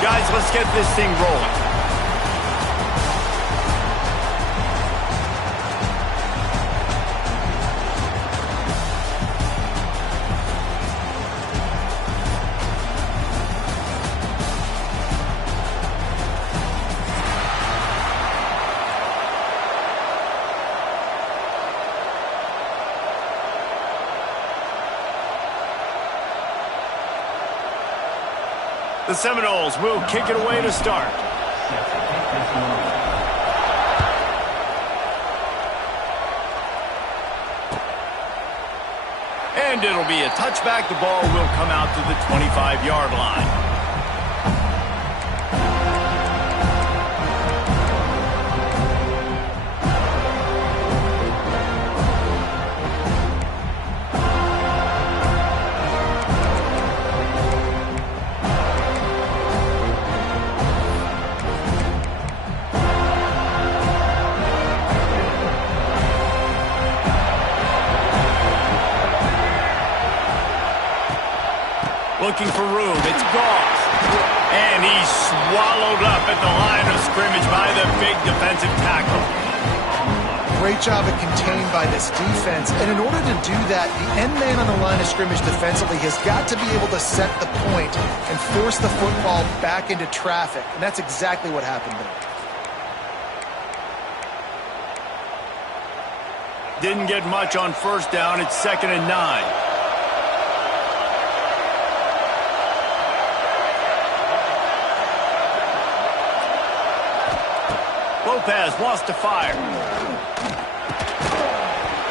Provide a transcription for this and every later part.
Guys, let's get this thing rolling. The Seminoles will kick it away to start. And it'll be a touchback. The ball will come out to the 25-yard line. Looking for room. It's Goff. And he's swallowed up at the line of scrimmage by the big defensive tackle. Great job of contained by this defense. And in order to do that, the end man on the line of scrimmage defensively has got to be able to set the point and force the football back into traffic. And that's exactly what happened there. Didn't get much on first down. It's 2nd and 9. Lopez wants to fire.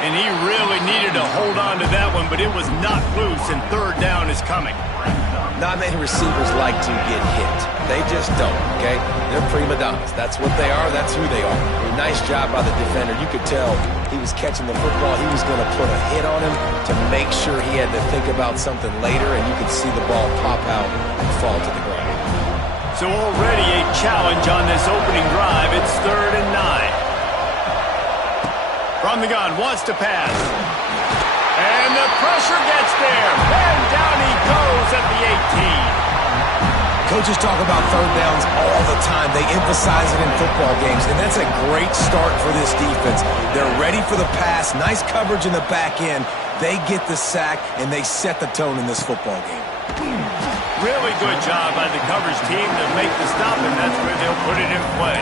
And he really needed to hold on to that one, but it was not loose, and 3rd down is coming. Not many receivers like to get hit. They just don't, okay? They're prima donnas. That's what they are. That's who they are. Nice job by the defender. You could tell he was catching the football. He was going to put a hit on him to make sure he had to think about something later, and you could see the ball pop out and fall to the ground. So already a challenge on this opening drive. It's 3rd and 9. From the gun, wants to pass. And the pressure gets there. And down he goes at the 18. Coaches talk about 3rd downs all the time. They emphasize it in football games, and that's a great start for this defense. They're ready for the pass. Nice coverage in the back end. They get the sack, and they set the tone in this football game. Really good job by the coverage team to make the stop, and that's where they'll put it in play.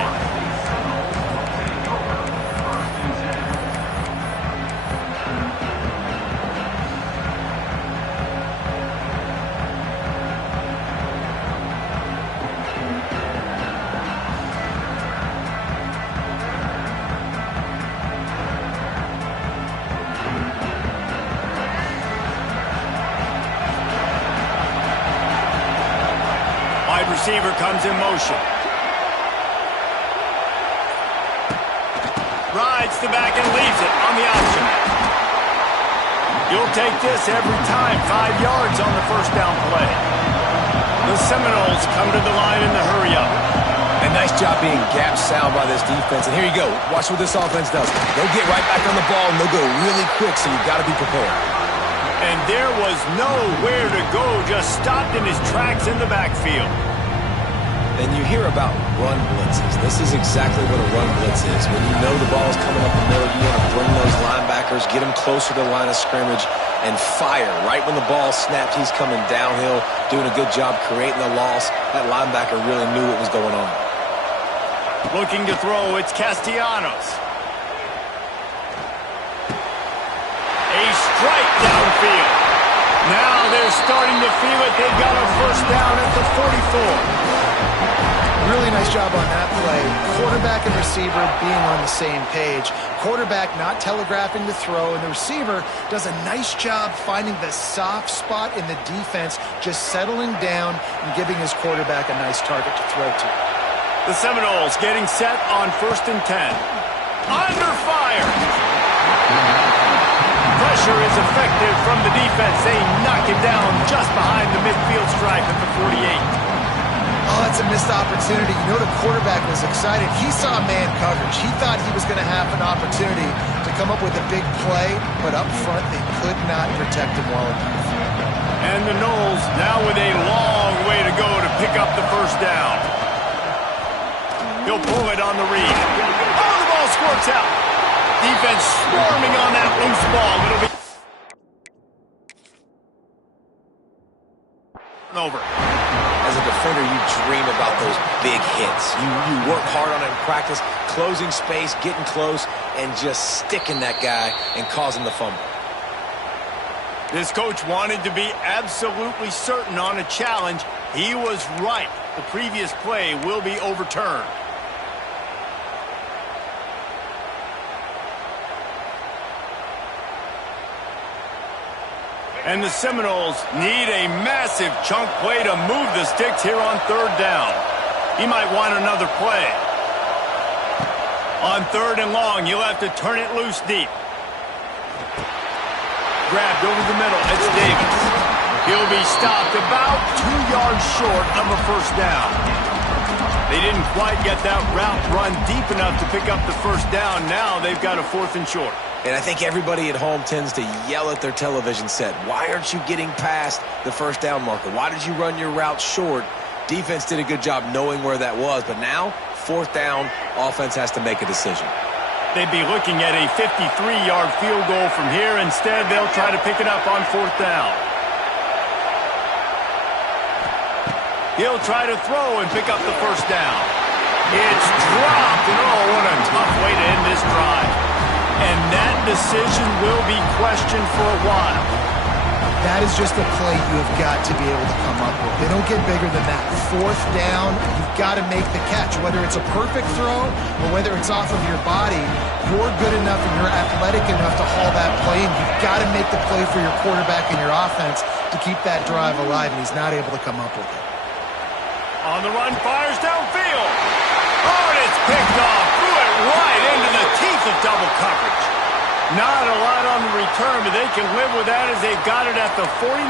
Receiver comes in motion. Rides the back and leaves it on the option. You'll take this every time. 5 yards on the 1st down play. The Seminoles come to the line in the hurry-up. A nice job being gap sound by this defense. And here you go. Watch what this offense does. They'll get right back on the ball, and they'll go really quick, so you've got to be prepared. And there was nowhere to go. Just stopped in his tracks in the backfield. And you hear about run blitzes. This is exactly what a run blitz is. When you know the ball is coming up the middle, you want to bring those linebackers, get them closer to the line of scrimmage, and fire. Right when the ball snapped, he's coming downhill, doing a good job creating the loss. That linebacker really knew what was going on. Looking to throw, it's Castellanos. A strike downfield. Now they're starting to feel it. They've got a 1st down at the 44. Really nice job on that play. Quarterback and receiver being on the same page. Quarterback not telegraphing the throw, and the receiver does a nice job finding the soft spot in the defense, just settling down and giving his quarterback a nice target to throw to. The Seminoles getting set on 1st and 10. Under fire! Pressure is effective from the defense. They knock him down just behind the midfield stripe at the 48. Oh, that's a missed opportunity. You know the quarterback was excited. He saw man coverage. He thought he was going to have an opportunity to come up with a big play, but up front they could not protect him well enough. And the Noles now with a long way to go to pick up the first down. He'll pull it on the read. Oh, the ball squirts out. Defense swarming on that loose ball. It'll be over. As a defender, you dream about those big hits. You work hard on it in practice, closing space, getting close, and just sticking that guy and causing the fumble. This coach wanted to be absolutely certain on a challenge. He was right. The previous play will be overturned. And the Seminoles need a massive chunk play to move the sticks here on third down. He might want another play. On third and long, you'll have to turn it loose deep. Grabbed over the middle. It's Davis. He'll be stopped about 2 yards short of a first down. They didn't quite get that route run deep enough to pick up the first down. Now they've got a 4th and short. And I think everybody at home tends to yell at their television set, why aren't you getting past the first down marker? Why did you run your route short? Defense did a good job knowing where that was, but now, 4th down, offense has to make a decision. They'd be looking at a 53-yard field goal from here. Instead, they'll try to pick it up on 4th down. He'll try to throw and pick up the first down. It's dropped, and oh, what a tough way to end this drive. And that decision will be questioned for a while. That is just a play you have got to be able to come up with. They don't get bigger than that. 4th down, you've got to make the catch. Whether it's a perfect throw or whether it's off of your body, you're good enough and you're athletic enough to haul that play, and you've got to make the play for your quarterback and your offense to keep that drive alive, and he's not able to come up with it. On the run, fires downfield. Oh, and it's picked off. Threw it right into the teeth of double coverage. Not a lot on the return, but they can live with that as they got it at the 49.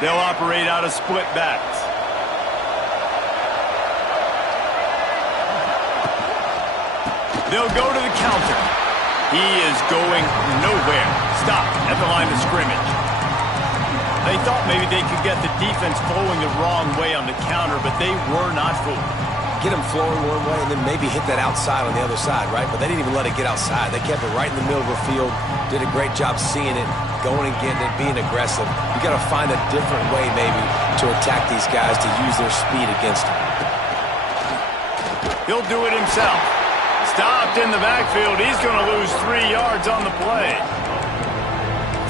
They'll operate out of split backs. They'll go to the counter. He is going nowhere. Stop at the line of scrimmage. They thought maybe they could get the defense flowing the wrong way on the counter, but they were not fooled. Get them flowing one way and then maybe hit that outside on the other side, right? But they didn't even let it get outside. They kept it right in the middle of the field, did a great job seeing it, going and getting it, being aggressive. You got to find a different way maybe to attack these guys, to use their speed against them. He'll do it himself. Stopped in the backfield. He's going to lose 3 yards on the play.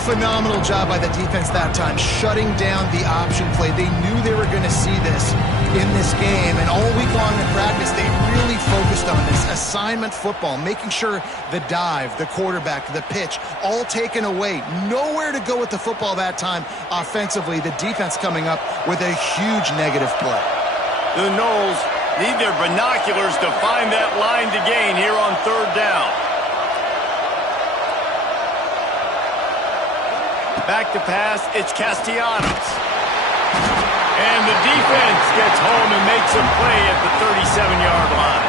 Phenomenal job by the defense that time, shutting down the option play. They knew they were going to see this in this game, and all week long in practice, they really focused on this assignment football, making sure the dive, the quarterback, the pitch, all taken away. Nowhere to go with the football that time offensively. The defense coming up with a huge negative play. The Noles need their binoculars to find that line to gain here on third down. Back to pass, it's Castellanos. And the defense gets home and makes a play at the 37-yard line.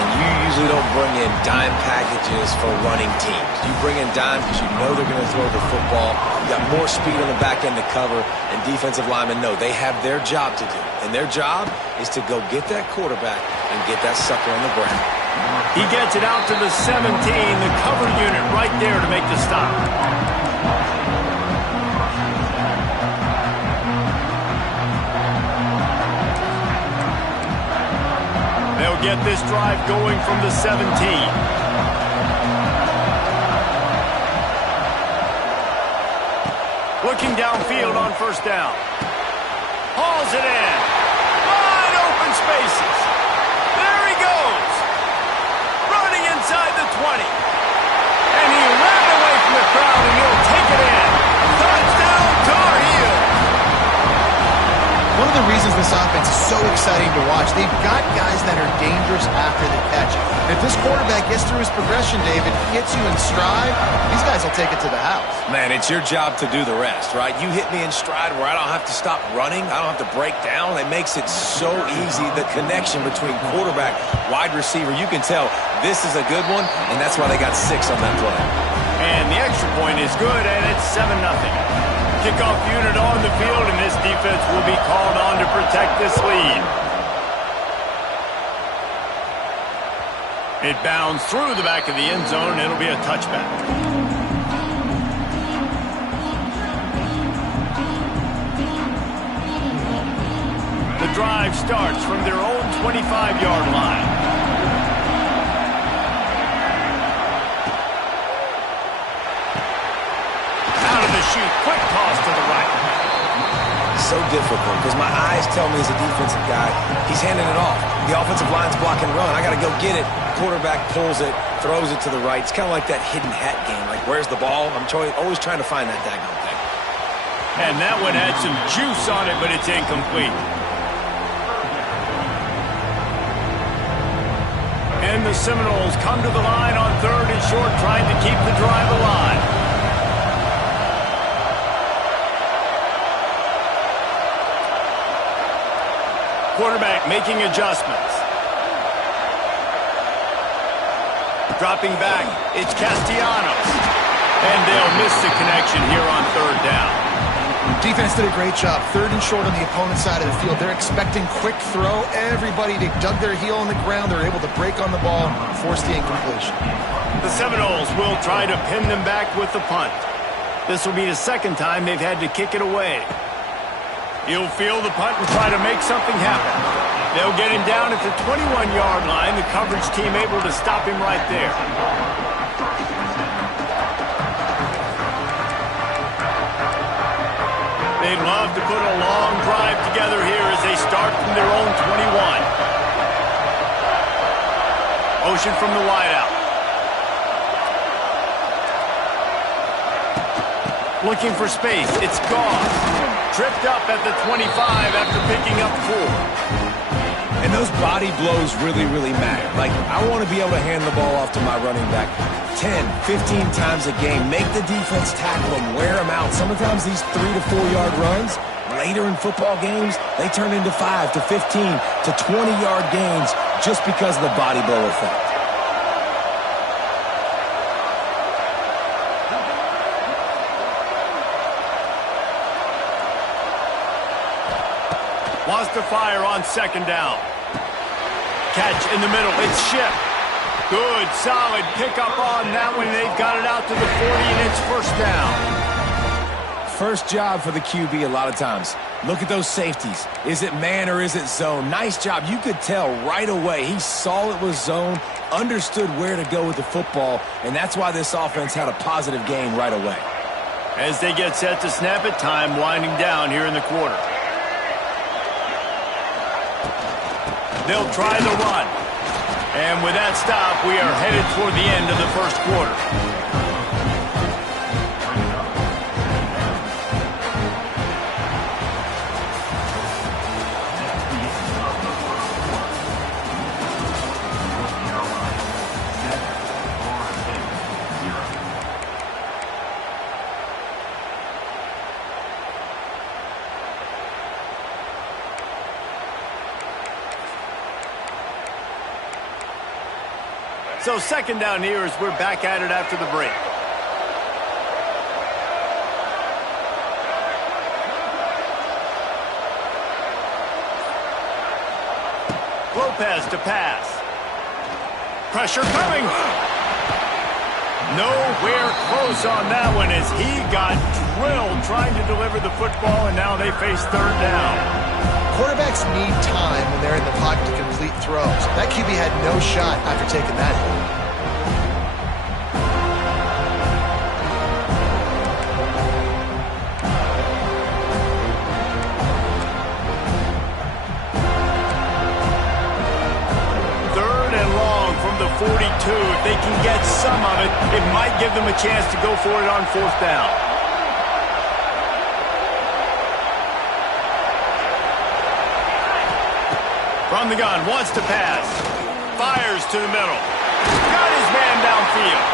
And you usually don't bring in dime packages for running teams. You bring in dime because you know they're going to throw the football. You got more speed on the back end to cover, and defensive linemen know they have their job to do. And their job is to go get that quarterback and get that sucker on the ground. He gets it out to the 17, the cover unit right there to make the stop. They'll get this drive going from the 17. Looking downfield on first down. Hauls it in. Wide open spaces. There he goes. Running inside the 20. And he ran away from the crowd, and he'll take it in. Touchdown, Tar Heels. One of the reasons this offense is so exciting to watch. They've got guys that are dangerous after the catch. And if this quarterback gets through his progression, David, gets you in stride, these guys will take it to the house. Man, it's your job to do the rest, right? You hit me in stride where I don't have to stop running. I don't have to break down. It makes it so easy. The connection between quarterback, wide receiver, you can tell this is a good one, and that's why they got 6 on that play. And the extra point is good, and it's 7-0. Kickoff unit on the field, and this defense will be called on to protect this lead. It bounds through the back of the end zone, and it'll be a touchback. The drive starts from their own 25-yard line. Out of the chute, quick toss to the right. So difficult because my eyes tell me as a defensive guy, he's handing it off. The offensive line's blocking run. I got to go get it. Quarterback pulls it, throws it to the right. It's kind of like that hidden hat game. Like, where's the ball? I'm always trying to find that daggone thing. And that one had some juice on it, but it's incomplete. And the Seminoles come to the line on 3rd and short, trying to keep the drive alive. Quarterback making adjustments. Dropping back, it's Castellanos. And they'll miss the connection here on 3rd down. Defense did a great job. 3rd and short on the opponent's side of the field. They're expecting quick throw. Everybody, they dug their heel on the ground. They're able to break on the ball, force the incompletion. The Seminoles will try to pin them back with the punt. This will be the 2nd time they've had to kick it away. He'll field the punt and try to make something happen. They'll get him down at the 21-yard line. The coverage team able to stop him right there. They'd love to put a long drive together here as they start from their own 21. Motion from the wideout. Looking for space. It's gone. Tripped up at the 25 after picking up 4. And those body blows really, really matter. Like, I want to be able to hand the ball off to my running back 10, 15 times a game. Make the defense tackle them, wear them out. Sometimes these 3 to 4-yard runs, later in football games, they turn into 5 to 15 to 20-yard gains just because of the body blow effect. Wants to fire on 2nd down. Catch in the middle. It's Ship. Good, solid pickup on that one. They've got it out to the 40, and it's 1st down. First job for the QB a lot of times. Look at those safeties. Is it man or is it zone? Nice job. You could tell right away. He saw it was zone, understood where to go with the football, and that's why this offense had a positive game right away. As they get set to snap it, time winding down here in the quarter. They'll try the run. And with that stop, we are headed toward the end of the 1st quarter. So 2nd down here as we're back at it after the break. Lopez to pass. Pressure coming. Nowhere close on that one as he got drilled trying to deliver the football, and now they face 3rd down. Quarterbacks need time when they're in the pocket to complete throws. That QB had no shot after taking that hit. Third and long from the 42. If they can get some of it, it might give them a chance to go for it on 4th down. From the gun, wants to pass. Fires to the middle. Got his man downfield.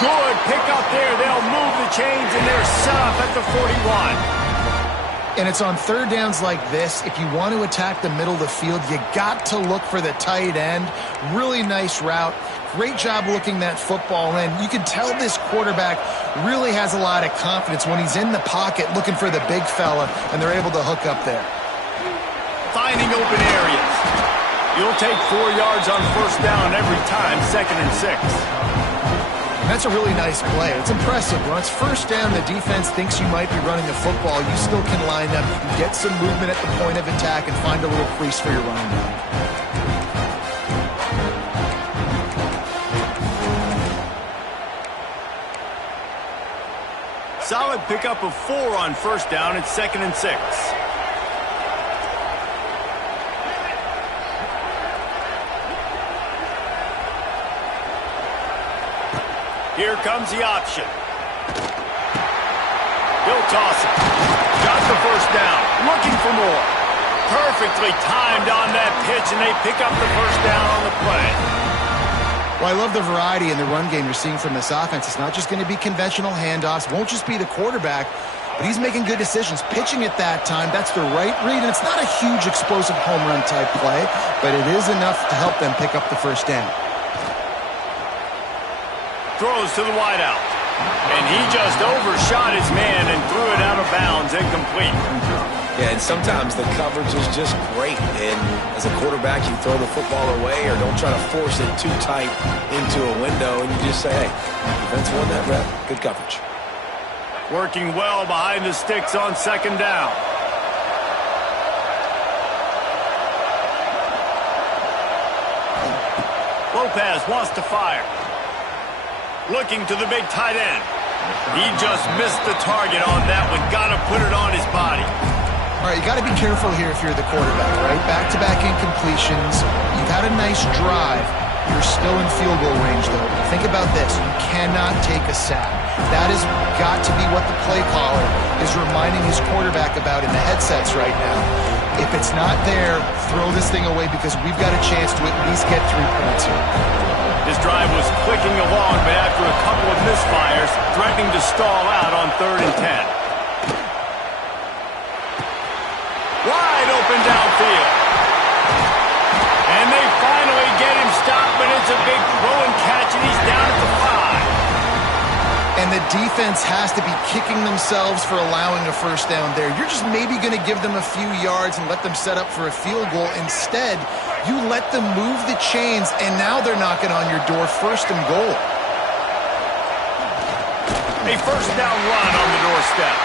Good pickup there. They'll move the chains, and they're set up at the 41. And it's on third downs like this. If you want to attack the middle of the field, you got to look for the tight end. Really nice route. Great job looking that football in. You can tell this quarterback really has a lot of confidence when he's in the pocket looking for the big fella, and they're able to hook up there. Finding open areas. You'll take 4 yards on first down every time, 2nd and 6. That's a really nice play. It's impressive. When it's first down, the defense thinks you might be running the football. You still can line up, you can get some movement at the point of attack, and find a little crease for your running back. Solid pickup of 4 on first down. It's 2nd and 6. Here comes the option. He'll toss it. Got the first down. Looking for more. Perfectly timed on that pitch, and they pick up the first down on the play. Well, I love the variety in the run game you're seeing from this offense. It's not just going to be conventional handoffs. Won't just be the quarterback, but he's making good decisions. Pitching at that time, that's the right read, and it's not a huge explosive home run type play, but it is enough to help them pick up the first down. Throws to the wideout. And he just overshot his man and threw it out of bounds, incomplete. Yeah, and sometimes the coverage is just great. And as a quarterback, you throw the football away or don't try to force it too tight into a window, and you just say, hey, defense won that rep. Good coverage. Working well behind the sticks on 2nd down. Lopez wants to fire. Looking to the big tight end. He just missed the target on that one. Got to put it on his body. All right, you got to be careful here if you're the quarterback, right? Back-to-back incompletions. You've had a nice drive. You're still in field goal range, though. Think about this. You cannot take a sack. That has got to be what the play caller is reminding his quarterback about in the headsets right now. If it's not there, throw this thing away because we've got a chance to at least get 3 points here. His drive was clicking along, but after a couple of misfires, threatening to stall out on 3rd and 10. Wide open downfield. And they finally get him stopped, but it's a big throw and catch, and he's down at the 5. And the defense has to be kicking themselves for allowing a first down there. You're just maybe going to give them a few yards and let them set up for a field goal. Instead, you let them move the chains, and now they're knocking on your door, 1st and goal. A first down run on the doorstep.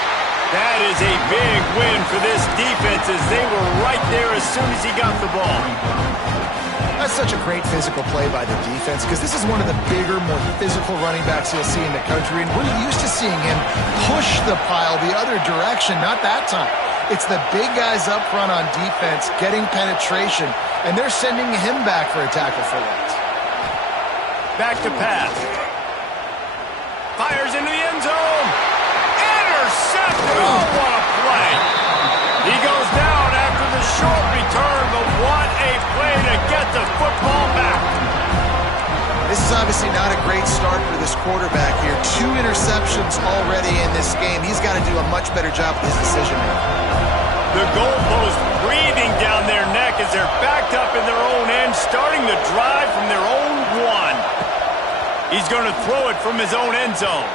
That is a big win for this defense as they were right there as soon as he got the ball. That's such a great physical play by the defense because this is one of the bigger, more physical running backs you'll see in the country, and we're used to seeing him push the pile the other direction. Not that time. It's the big guys up front on defense getting penetration, and they're sending him back for a tackle for once. Back to pass. Fires into the end zone. Intercepted. Oh, what a play. He goes down after the short return, but what a play to get the football back. This is obviously not a great start for this quarterback here. 2 interceptions already in this game. He's got to do a much better job with his decision-making. The goalpost breathing down their neck as they're backed up in their own end, starting the drive from their own 1. He's going to throw it from his own end zone.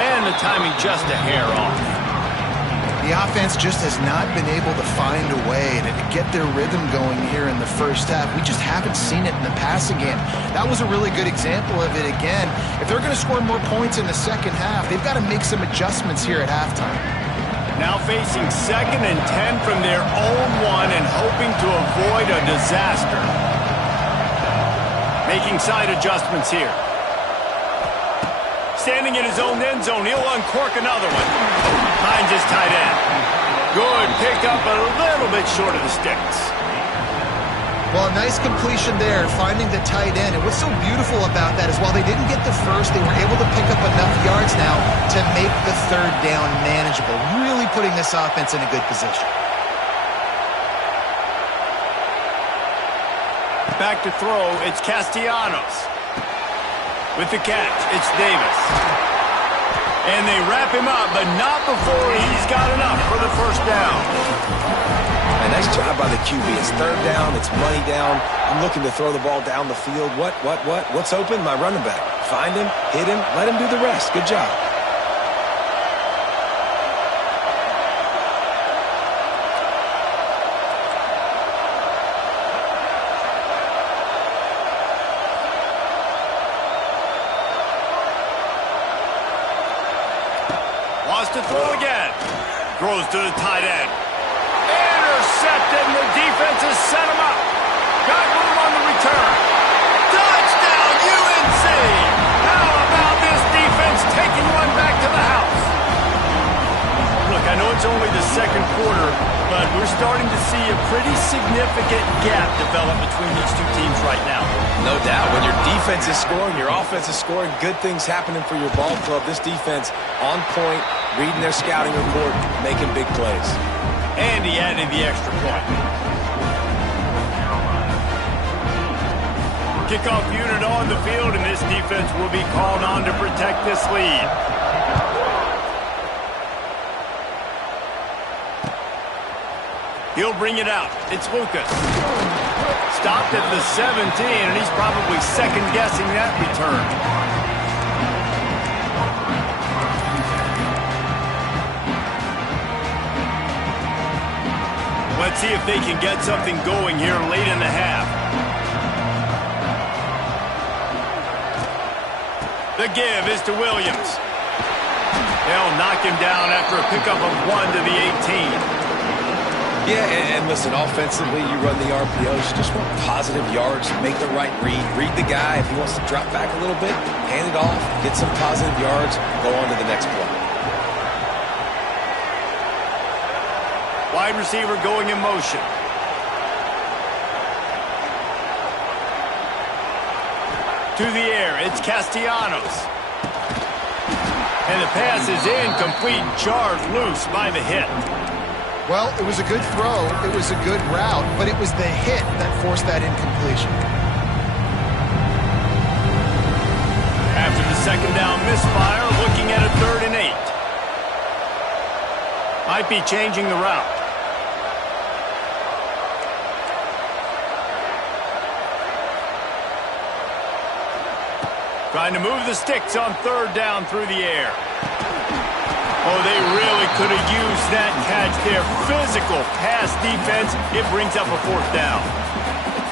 And the timing just a hair off. The offense just has not been able to find a way to get their rhythm going here in the first half. We just haven't seen it in the passing game. That was a really good example of it again. If they're going to score more points in the second half, they've got to make some adjustments here at halftime. Now facing 2nd and 10 from their own 1 and hoping to avoid a disaster. Making side adjustments here. Standing in his own end zone, he'll uncork another one. Finds his tight end. Good pick up, a little bit short of the sticks. Well, a nice completion there, finding the tight end. And what's so beautiful about that is while they didn't get the first, they were able to pick up enough yards now to make the 3rd down manageable, really putting this offense in a good position. Back to throw, it's Castellanos. With the catch, it's Davis. And they wrap him up, but not before he's got enough for the first down. A nice job by the QB. It's third down. It's money down. I'm looking to throw the ball down the field. What's open? My running back. Find him, hit him, let him do the rest. Good job. Wants to throw again. Throws to the tight end. Intercepted, and the defense has set him up. Got room on the return. Touchdown, UNC! How about this defense taking one back to the house? Look, I know it's only the second quarter, but we're starting to see a pretty significant gap develop between these two teams right now. No doubt. When your defense is scoring, your offense is scoring, good things happening for your ball club. This defense on point, reading their scouting report, making big plays. And he added the extra point. Kickoff unit on the field, and this defense will be called on to protect this lead. He'll bring it out. It's Lucas. Stopped at the 17, and he's probably second-guessing that return. Let's see if they can get something going here late in the half. The give is to Williams. They'll knock him down after a pickup of 1 to the 18. Yeah, and listen, offensively, you run the RPOs. You just want positive yards, make the right read the guy. If he wants to drop back a little bit, hand it off, get some positive yards, go on to the next play. Wide receiver going in motion. To the air, it's Castellanos. And the pass is incomplete, jarred loose by the hit. Well, it was a good throw, it was a good route, but it was the hit that forced that incompletion. After the second down misfire, looking at a 3rd and 8. Might be changing the route. Trying to move the sticks on 3rd down through the air. Oh, they really could have used that catch there. Physical pass defense. It brings up a 4th down.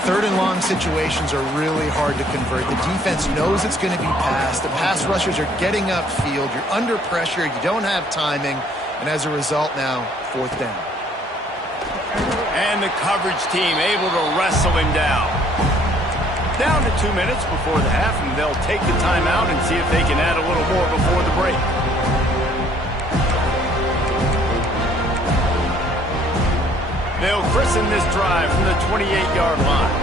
3rd and long situations are really hard to convert. The defense knows it's going to be passed. The pass rushers are getting upfield. You're under pressure. You don't have timing. And as a result now, 4th down. And the coverage team able to wrestle him down. Down to 2 minutes before the half, and they'll take the timeout and see if they can add a little more before the break. They'll christen this drive from the 28-yard line.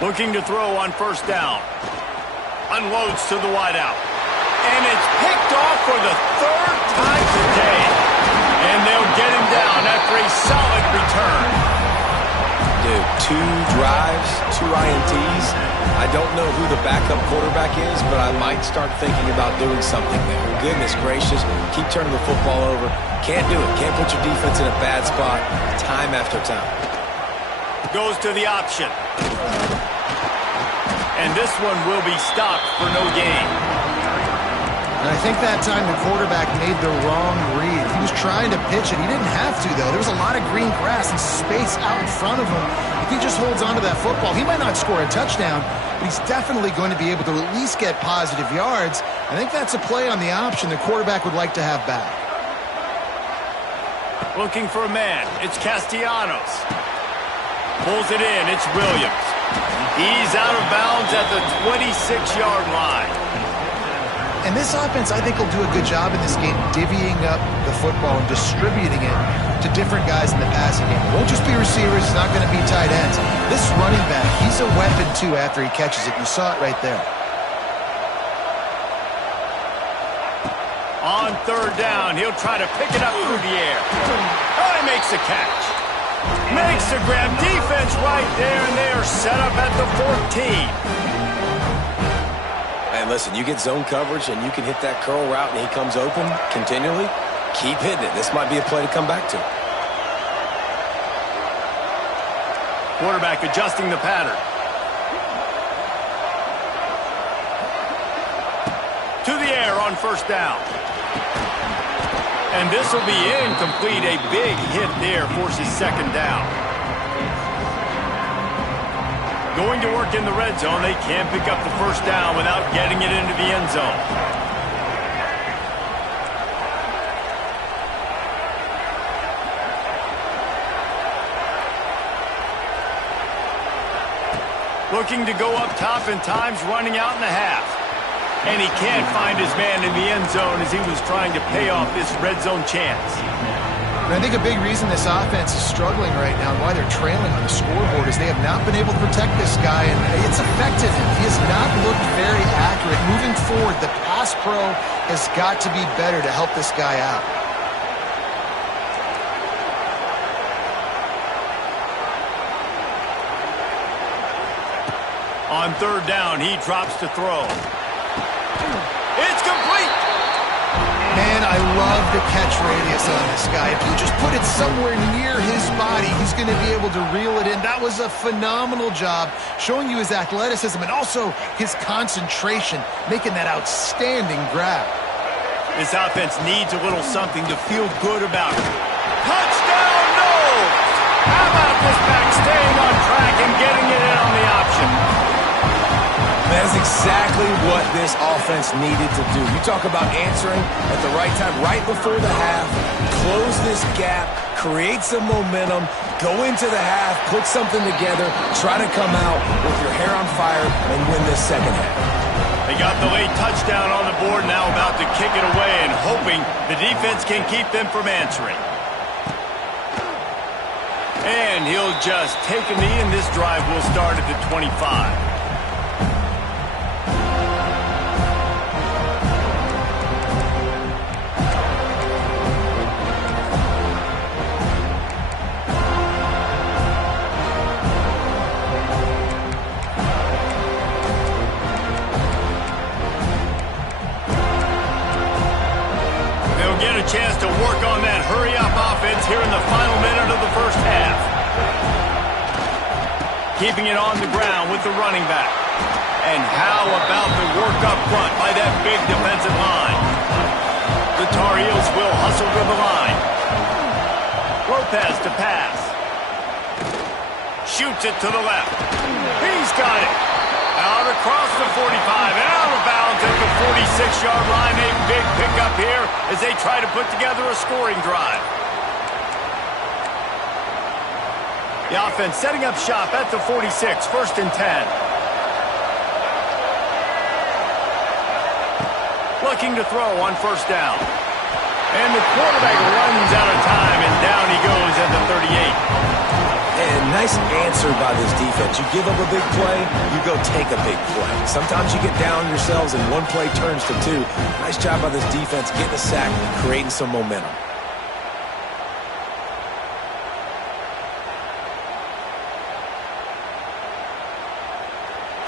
Looking to throw on 1st down. Unloads to the wideout. And it's picked off for the 3rd time today. And they'll get him down after a solid return. Dude, 2 drives, 2 INTs. I don't know who the backup quarterback is, but I might start thinking about doing something there. Goodness gracious, keep turning the football over. Can't do it. Can't put your defense in a bad spot time after time. Goes to the option. And this one will be stopped for no gain. And I think that time the quarterback made the wrong read. He was trying to pitch it. He didn't have to, though. There was a lot of green grass and space out in front of him. If he just holds on to that football, he might not score a touchdown, but he's definitely going to be able to at least get positive yards. I think that's a play on the option the quarterback would like to have back. Looking for a man. It's Castellanos. Pulls it in. It's Williams. He's out of bounds at the 26-yard line. And this offense, I think, will do a good job in this game divvying up the football and distributing it to different guys in the passing game. It won't just be receivers. It's not going to be tight ends. This running back, he's a weapon, too, after he catches it. You saw it right there. On third down, he'll try to pick it up through the air. Oh, he makes the catch. Makes the grab. Defense right there, and they are set up at the 14. And listen, you get zone coverage, and you can hit that curl route, and he comes open continually. Keep hitting it. This might be a play to come back to. Quarterback adjusting the pattern. To the air on first down. And this will be incomplete. A big hit there forces second down. Going to work in the red zone. They can't pick up the first down without getting it into the end zone. Looking to go up top and times running out in the half. And he can't find his man in the end zone as he was trying to pay off this red zone chance. And I think a big reason this offense is struggling right now and why they're trailing on the scoreboard is they have not been able to protect this guy, and it's affected him. He has not looked very accurate. Moving forward, the pass pro has got to be better to help this guy out. On third down, he drops to throw. It's complete. Man, I love the catch radius on this guy. If you just put it somewhere near his body, he's going to be able to reel it in. That was a phenomenal job, showing you his athleticism and also his concentration, making that outstanding grab. This offense needs a little something to feel good about. Touchdown, no! How about this back staying on track and getting it in on the option? That's exactly what this offense needed to do. You talk about answering at the right time, right before the half, close this gap, create some momentum, go into the half, put something together, try to come out with your hair on fire and win this second half. They got the late touchdown on the board, now about to kick it away and hoping the defense can keep them from answering. And he'll just take a knee, and this drive will start at the 25. Chance to work on that hurry-up offense here in the final minute of the first half. Keeping it on the ground with the running back. And how about the work up front by that big defensive line? The Tar Heels will hustle to the line. Lopez to pass. Shoots it to the left. He's got it. Out across the 45 and out of bounds at the 46-yard line. A big pickup here as they try to put together a scoring drive. The offense setting up shop at the 46, 1st and 10. Looking to throw on first down. And the quarterback runs out of time, and down he goes at the 38. And nice answer by this defense. You give up a big play, you go take a big play. Sometimes you get down yourselves and one play turns to two. Nice job by this defense getting a sack, creating some momentum.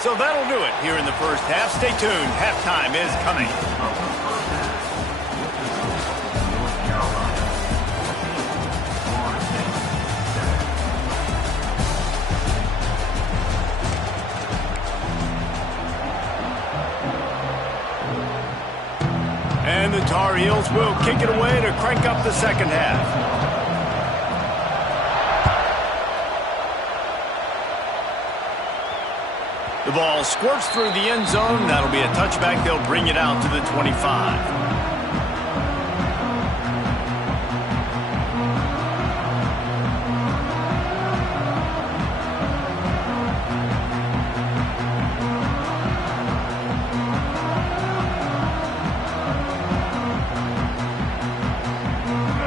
So that'll do it here in the first half. Stay tuned. Halftime is coming. And the Tar Heels will kick it away to crank up the second half. The ball squirts through the end zone. That'll be a touchback. They'll bring it out to the 25.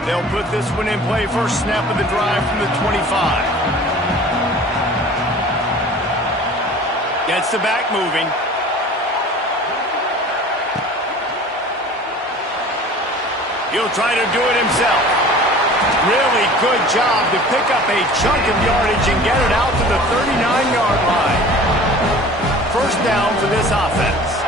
They'll put this one in play. First snap of the drive from the 25. Gets the back moving. He'll try to do it himself. Really good job to pick up a chunk of yardage and get it out to the 39-yard line. First down for this offense.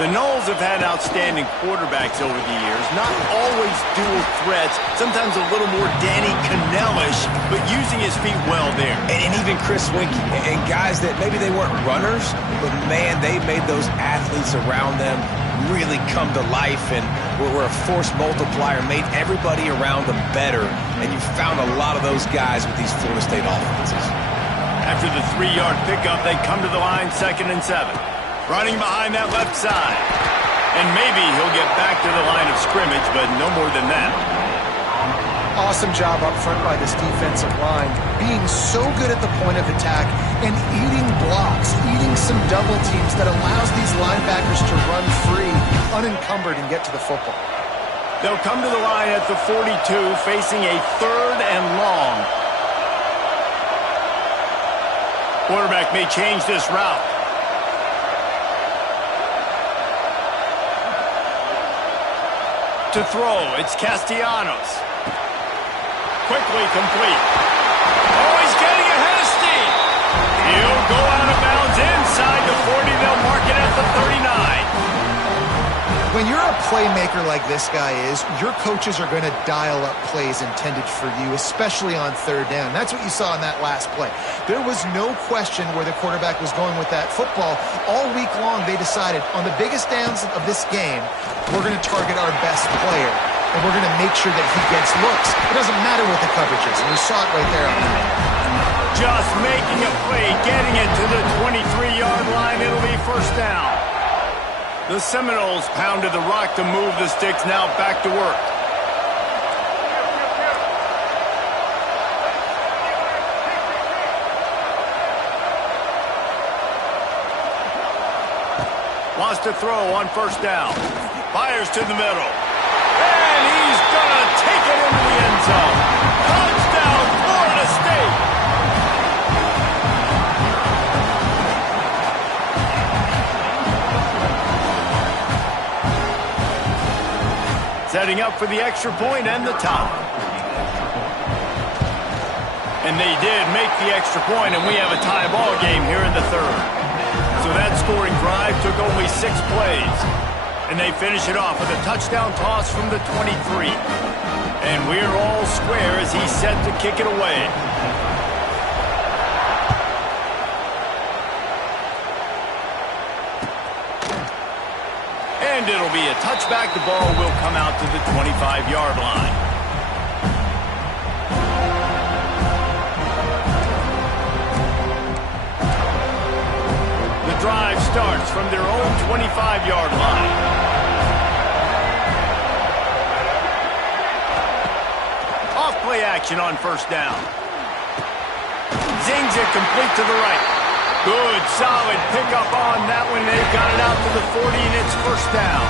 The Noles have had outstanding quarterbacks over the years. Not always dual threats. Sometimes a little more Danny Cannell-ish, but using his feet well there. And even Chris Winkie. And guys that maybe they weren't runners, but man, they made those athletes around them really come to life and were a force multiplier, made everybody around them better. And you found a lot of those guys with these Florida State offenses. After the 3-yard pickup, they come to the line 2nd and 7. Running behind that left side. And maybe he'll get back to the line of scrimmage, but no more than that. Awesome job up front by this defensive line, being so good at the point of attack and eating blocks, eating some double teams that allows these linebackers to run free, unencumbered, and get to the football. They'll come to the line at the 42, facing a 3rd and long. Quarterback may change this route. To throw, it's Castellanos. Quickly complete. Oh, he's getting ahead of steam. He'll go out of bounds inside the 40. They'll mark it at the 39. When you're a playmaker like this guy is, your coaches are going to dial up plays intended for you, especially on 3rd down. That's what you saw in that last play. There was no question where the quarterback was going with that football. All week long, they decided on the biggest downs of this game, we're going to target our best player, and we're going to make sure that he gets looks. It doesn't matter what the coverage is, and we saw it right there on that. Just making a play, getting it to the 23-yard line. It'll be first down. The Seminoles pounded the rock to move the sticks, now back to work. Wants to throw on first down. Fires to the middle. And he's going to take it into the end zone. Touchdown, Florida State. Setting up for the extra point and the tie. And they did make the extra point, and we have a tie ball game here in the 3rd. So that scoring drive took only 6 plays. And they finish it off with a touchdown toss from the 23. And we're all square as he's set to kick it away. And it'll be a touchback. The ball will come out to the 25-yard line. The drive starts from their own 25-yard line. Off-play action on first down. Zings it complete to the right. Good, solid pickup on that one. They've got it out to the 40, and it's first down.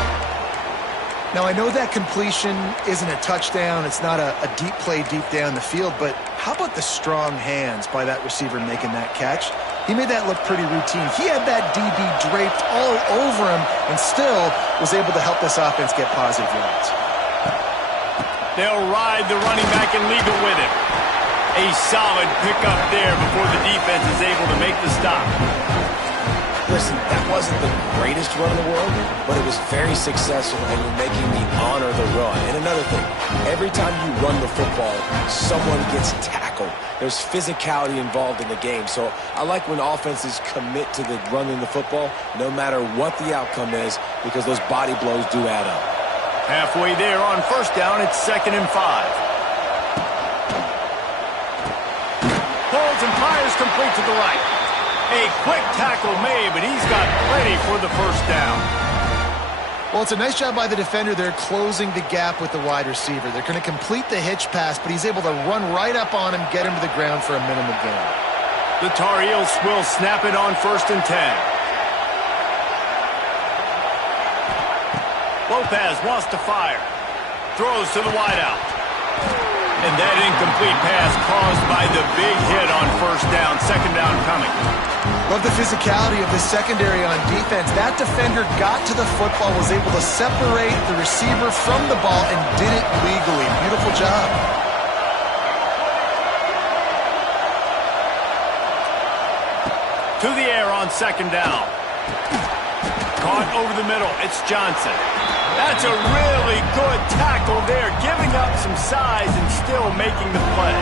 Now, I know that completion isn't a touchdown. It's not a deep play deep down the field, but how about the strong hands by that receiver making that catch? He made that look pretty routine. He had that DB draped all over him and still was able to help this offense get positive yards. They'll ride the running back and leave it with him. A solid pickup there before the defense is able to make the stop. Listen, that wasn't the greatest run in the world, but it was very successful, and you're making me honor the run. And another thing, every time you run the football, someone gets tackled. There's physicality involved in the game. So I like when offenses commit to the running the football, no matter what the outcome is, because those body blows do add up. Halfway there on first down, it's 2nd and 5. Pulls and fires complete to the right. A quick tackle made, but he's got plenty for the first down. Well, it's a nice job by the defender. They're closing the gap with the wide receiver. They're going to complete the hitch pass, but he's able to run right up on him, get him to the ground for a minimum gain. The Tar Heels will snap it on 1st and 10. Lopez wants to fire. Throws to the wideout. And that incomplete pass caused by the big hit on first down. 2nd down coming. Love the physicality of the secondary on defense. That defender got to the football, was able to separate the receiver from the ball, and did it legally. Beautiful job. To the air on second down. Caught over the middle. It's Johnson. That's a really good tackle there, giving up some size and still making the play.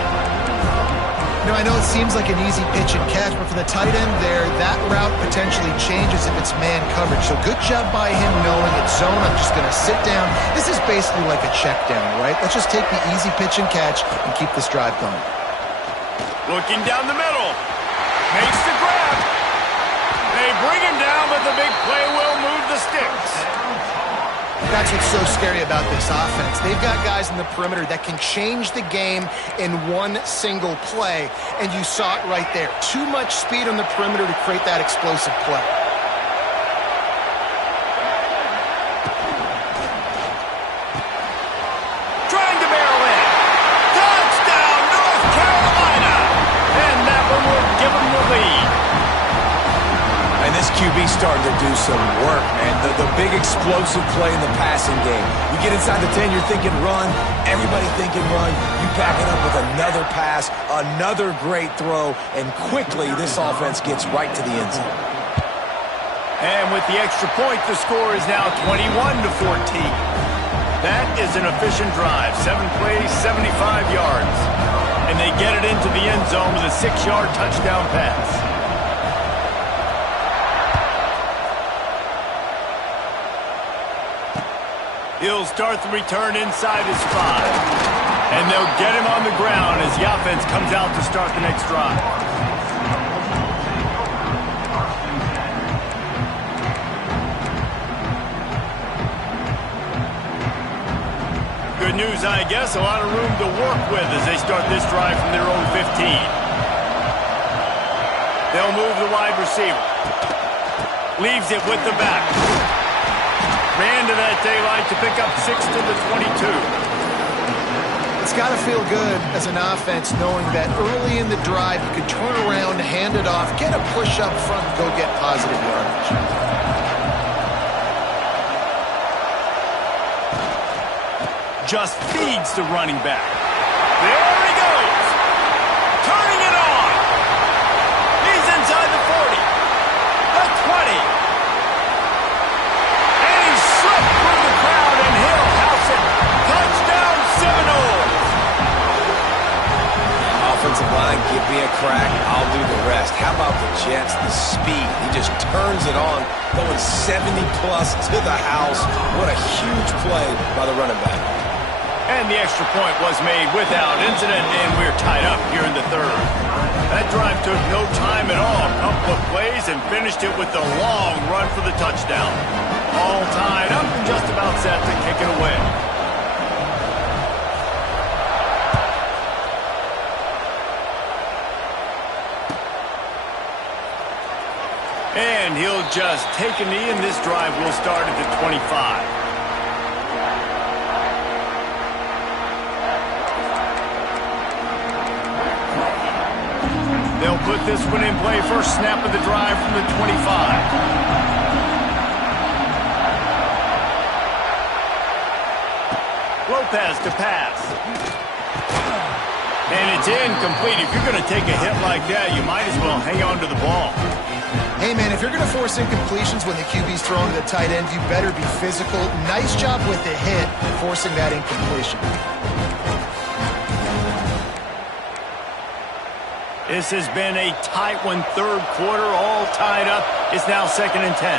You know, I know it seems like an easy pitch and catch, but for the tight end there, that route potentially changes if it's man coverage. So good job by him knowing it's zone. I'm just going to sit down. This is basically like a check down, right? Let's just take the easy pitch and catch and keep this drive going. Looking down the middle. Makes the grab. They bring him down, but the big play will move the sticks. That's what's so scary about this offense. They've got guys in the perimeter that can change the game in one single play, and you saw it right there. Too much speed on the perimeter to create that explosive play. Trying to barrel in. Touchdown, North Carolina! And that one will give them the lead. And this QB starting to do some work, man. The big explosive play in the passing game. You get inside the 10, you're thinking run. Everybody thinking run. You back it up with another pass, another great throw, and quickly this offense gets right to the end zone. And with the extra point, the score is now 21-14. That is an efficient drive. 7 plays, 75 yards. And they get it into the end zone with a 6-yard touchdown pass. He'll start the return inside his 5. And they'll get him on the ground as the offense comes out to start the next drive. Good news, I guess. A lot of room to work with as they start this drive from their own 15. They'll move the wide receiver. Leaves it with the back. Ran to that daylight to pick up 6 to the 22. It's got to feel good as an offense knowing that early in the drive you could turn around, hand it off, get a push up front, and go get positive yardage. Just feeds the running back. There he goes. Turning it on. He's inside the 40. The 20. Through the crowd, and he'll house it. Touchdown, Seminoles. Offensive line, give me a crack, I'll do the rest. How about the Jets, the speed? He just turns it on, going 70-plus to the house. What a huge play by the running back. And the extra point was made without incident, and we're tied up here in the third. That drive took no time at all. A couple of plays and finished it with a long run for the touchdown. All tied up and just about set to kick it away. And he'll just take a knee, and this drive will start at the 25. They'll put this one in play. First snap of the drive from the 25. Lopez to pass. And it's incomplete. If you're going to take a hit like that, you might as well hang on to the ball. Hey, man, if you're going to force incompletions when the QB's throwing to the tight end, you better be physical. Nice job with the hit, forcing that incompletion. This has been a tight one, third quarter, all tied up. It's now 2nd and 10.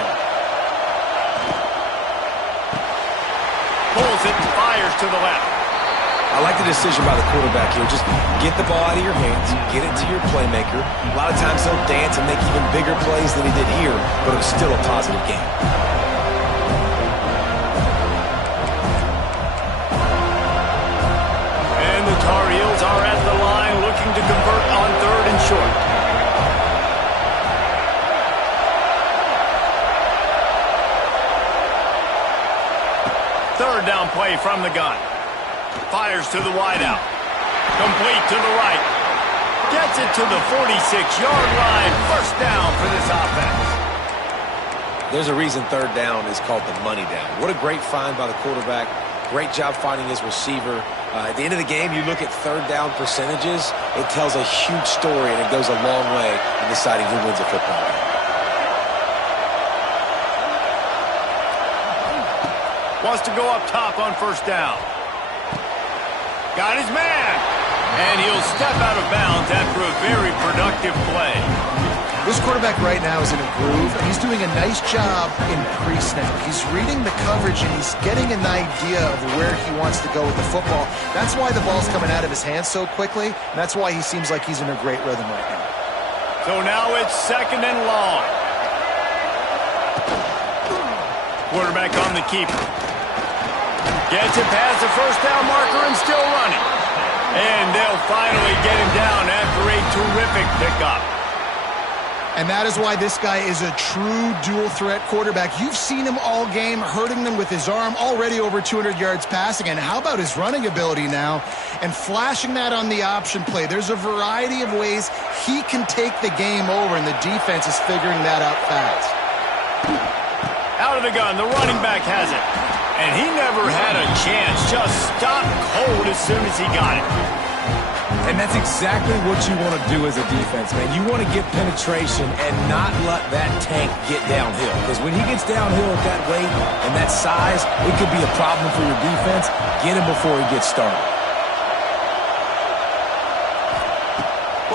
Pulls it and fires to the left. I like the decision by the quarterback here. Just get the ball out of your hands, get it to your playmaker. A lot of times he'll dance and make even bigger plays than he did here, but it was still a positive game. And the Tar Heels are at the line looking to convert on 3rd and short. Third down play from the gun. Fires to the wideout. Complete to the right. Gets it to the 46-yard line. First down for this There's a reason third down is called the money down. What a great find by the quarterback. Great job finding his receiver. At the end of the game, you look at third down percentages, it tells a huge story, and it goes a long way in deciding who wins a football game. Wants to go up top on first down. Got his man. And he'll step out of bounds after a very productive play. This quarterback right now is in a groove, and he's doing a nice job in pre-snap. He's reading the coverage, and he's getting an idea of where he wants to go with the football. That's why the ball's coming out of his hands so quickly, and that's why he seems like he's in a great rhythm right now. So now it's 2nd and long. Quarterback on the keeper. Gets it past the first down marker and still running. And they'll finally get him down after a terrific pickup. And that is why this guy is a true dual-threat quarterback. You've seen him all game, hurting them with his arm, already over 200 yards passing. And how about his running ability now? And flashing that on the option play. There's a variety of ways he can take the game over, and the defense is figuring that out fast. Out of the gun, the running back has it. And he never had a chance. Just stopped cold as soon as he got it. And that's exactly what you want to do as a defense, man. You want to get penetration and not let that tank get downhill. Because when he gets downhill at that weight and that size, it could be a problem for your defense. Get him before he gets started.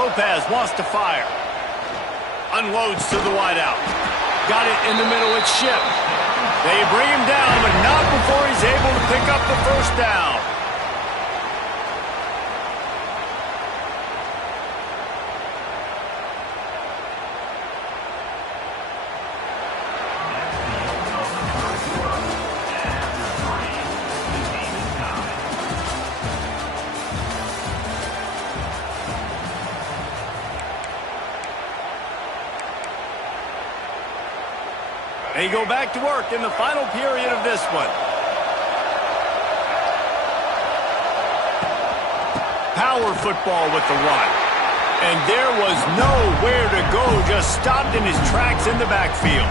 Lopez wants to fire. Unloads to the wideout. Got it in the middle. It's Ship. They bring him down, but not before he's able to pick up the first down. They go back to work in the final period of this one. Power football with the run. And there was nowhere to go, just stopped in his tracks in the backfield.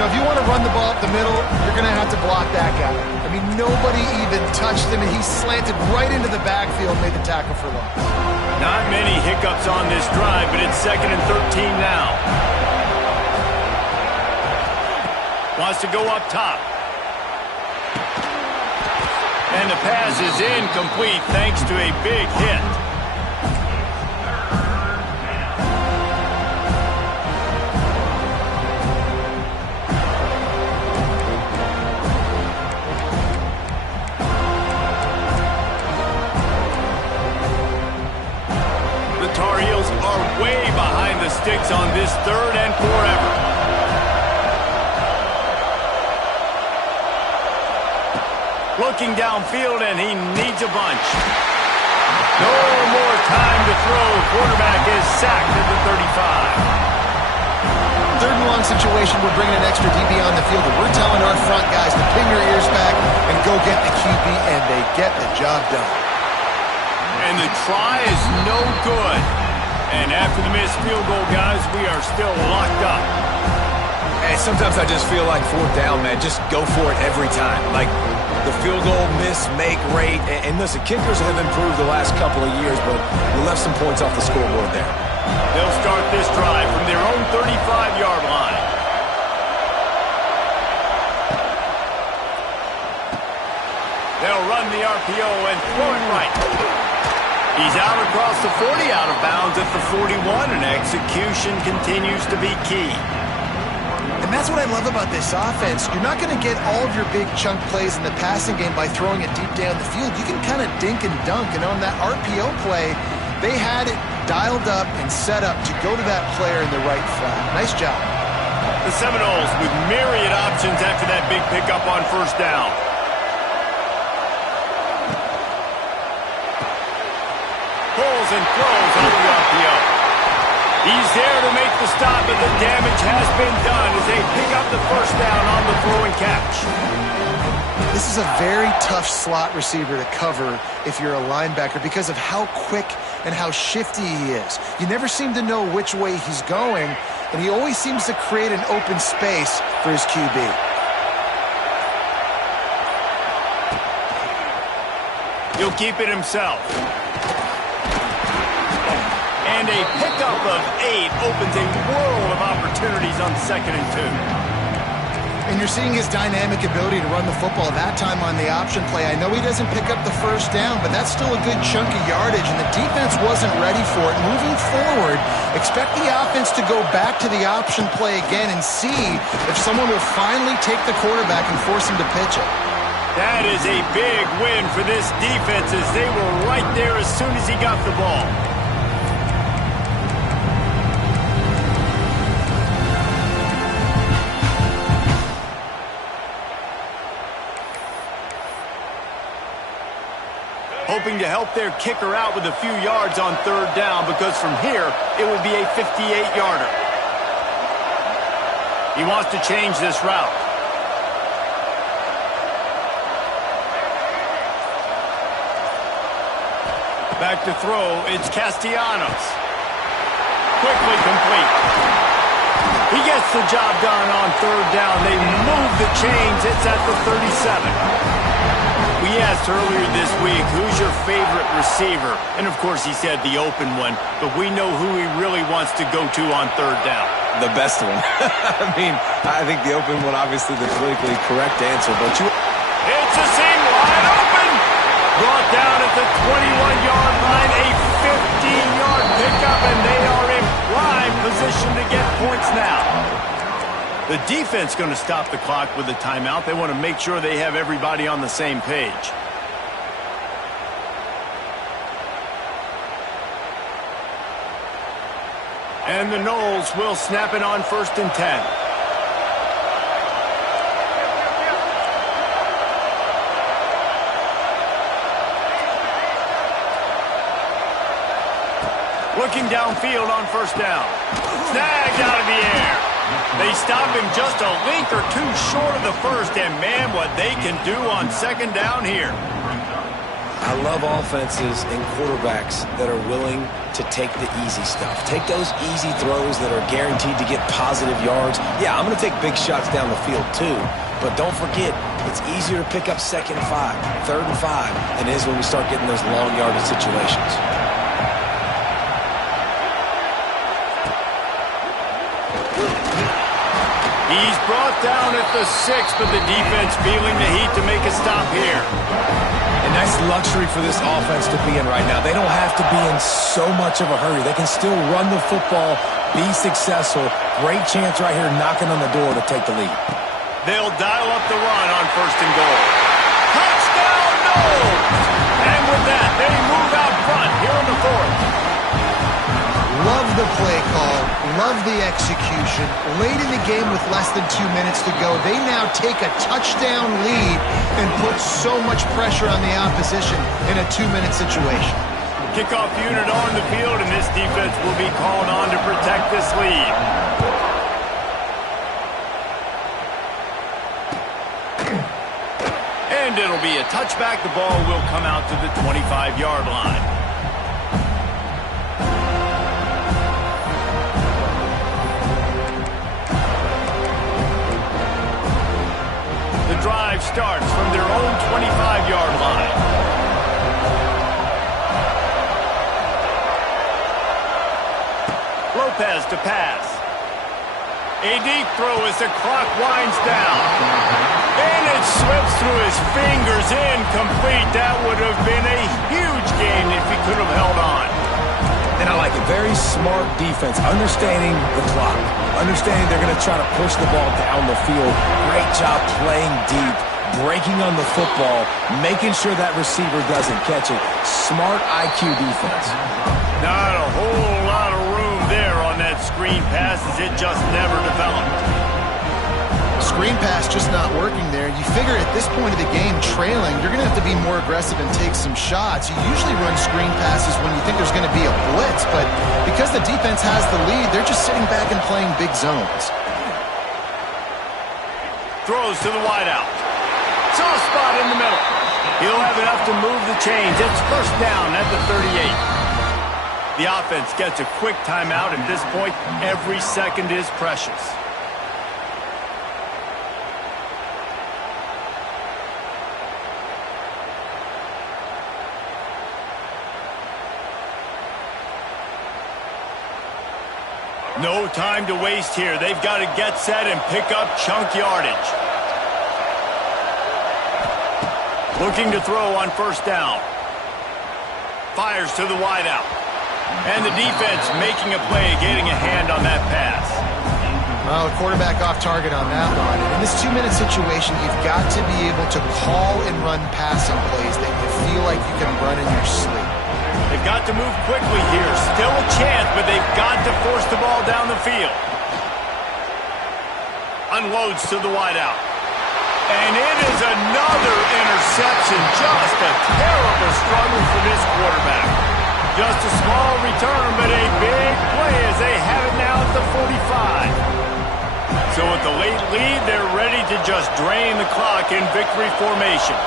Now, if you want to run the ball up the middle, you're going to have to block that guy. I mean, nobody even touched him, and he slanted right into the backfield and made the tackle for loss. Not many hiccups on this drive, but it's 2nd and 13 now. Wants to go up top. And the pass is incomplete thanks to a big hit. The Tar Heels are way behind the sticks on this 3rd and forever. Looking downfield, and he needs a bunch. No more time to throw. Quarterback is sacked at the 35. 3rd and long situation, we're bringing an extra DB on the field, and we're telling our front guys to pin your ears back and go get the QB, and they get the job done. And the try is no good. And after the missed field goal, guys, we are still locked up. And sometimes I just feel like 4th down, man, just go for it every time. Like, the field goal miss-make rate. And listen, kickers have improved the last couple of years, but you left some points off the scoreboard there. They'll start this drive from their own 35-yard line. They'll run the RPO and throw it right. He's out across the 40, out of bounds at the 41, and execution continues to be key. And that's what I love about this offense. You're not going to get all of your big chunk plays in the passing game by throwing it deep down the field. You can kind of dink and dunk. And on that RPO play, they had it dialed up and set up to go to that player in the right flat. Nice job. The Seminoles with myriad options after that big pickup on first down. Pulls and throws off the RPO. He's there to make the stop, but the damage has been done as they pick up the first down on the throw and catch. This is a very tough slot receiver to cover if you're a linebacker because of how quick and how shifty he is. You never seem to know which way he's going, and he always seems to create an open space for his QB. He'll keep it himself. And a pickup of 8 opens a world of opportunities on 2nd and 2. And you're seeing his dynamic ability to run the football that time on the option play. I know he doesn't pick up the first down, but that's still a good chunk of yardage, and the defense wasn't ready for it. Moving forward, expect the offense to go back to the option play again and see if someone will finally take the quarterback and force him to pitch it. That is a big win for this defense, as they were right there as soon as he got the ball. Hoping to help their kicker out with a few yards on 3rd down, because from here, it would be a 58-yarder. He wants to change this route. Back to throw, it's Castellanos. Quickly complete. He gets the job done on 3rd down. They move the chains. It's at the 37. We asked earlier this week, who's your favorite receiver? And, of course, he said the open one. But we know who he really wants to go to on 3rd down. The best one. I mean, I think the open one, obviously the politically correct answer. But it's a seam wide open. Brought down at the 21-yard line. A 15-yard pickup, and they are in prime position to get points now. The defense going to stop the clock with a timeout. They want to make sure they have everybody on the same page. And the Noles will snap it on 1st and 10. Looking downfield on 1st down. Snagged out of the air. They stop him just a link or two short of the first, and man, what they can do on 2nd down here. I love offenses and quarterbacks that are willing to take the easy stuff. Take those easy throws that are guaranteed to get positive yards. Yeah, I'm going to take big shots down the field too, but don't forget, it's easier to pick up 2nd and 5, 3rd and 5 than it is when we start getting those long yardage situations. He's brought down at the 6, but the defense feeling the heat to make a stop here. A nice luxury for this offense to be in right now. They don't have to be in so much of a hurry. They can still run the football, be successful. Great chance right here knocking on the door to take the lead. They'll dial up the run on 1st and goal. Touchdown, Noles! And with that, they move out front here in the 4th. Love the play call, love the execution. Late in the game with less than 2 minutes to go, they now take a touchdown lead and put so much pressure on the opposition in a 2-minute situation. Kickoff unit on the field, and this defense will be called on to protect this lead. And it'll be a touchback. The ball will come out to the 25-yard line. Drive starts from their own 25-yard line. Lopez to pass. A deep throw as the clock winds down. And it slips through his fingers, incomplete. That would have been a huge gain if he could have held on. And I like it. Very smart defense. Understanding the clock. Understanding they're going to try to push the ball down the field. Great job playing deep. Breaking on the football. Making sure that receiver doesn't catch it. Smart IQ defense. Not a whole lot of room there on that screen pass, as it just never developed. Screen pass just not working there. You figure at this point of the game, trailing, you're going to have to be more aggressive and take some shots. You usually run screen passes when you think there's going to be a blitz, but because the defense has the lead, they're just sitting back and playing big zones. Throws to the wideout. Soft spot in the middle. He'll have enough to move the chains. It's 1st down at the 38. The offense gets a quick timeout. At this point, every second is precious. No time to waste here. They've got to get set and pick up chunk yardage. Looking to throw on first down. Fires to the wideout. And the defense making a play, getting a hand on that pass. Well, the quarterback off target on that one. In this 2-minute situation, you've got to be able to call and run passing plays that you feel like you can run in your sleep. They've got to move quickly here. Still a chance, but they've got to force the ball down the field. Unloads to the wideout. And it is another interception. Just a terrible struggle for this quarterback. Just a small return, but a big play as they have it now at the 45. So with the late lead, they're ready to just drain the clock in victory formation.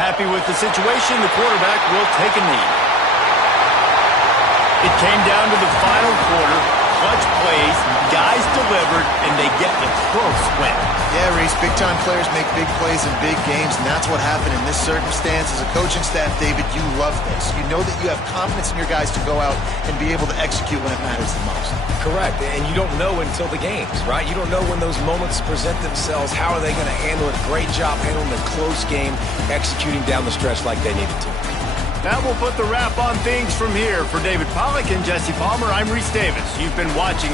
Happy with the situation, the quarterback will take a knee. It came down to the final quarter. Clutch plays, guys delivered, and they get a close win. Yeah, Reese, big-time players make big plays in big games, and that's what happened in this circumstance. As a coaching staff, David, you love this. You know that you have confidence in your guys to go out and be able to execute when it matters the most. Correct, and you don't know until the games, right? You don't know when those moments present themselves. How are they going to handle it? Great job handling a close game, executing down the stretch like they needed to. That will put the wrap on things from here. For David Pollack and Jesse Palmer, I'm Reese Davis. You've been watching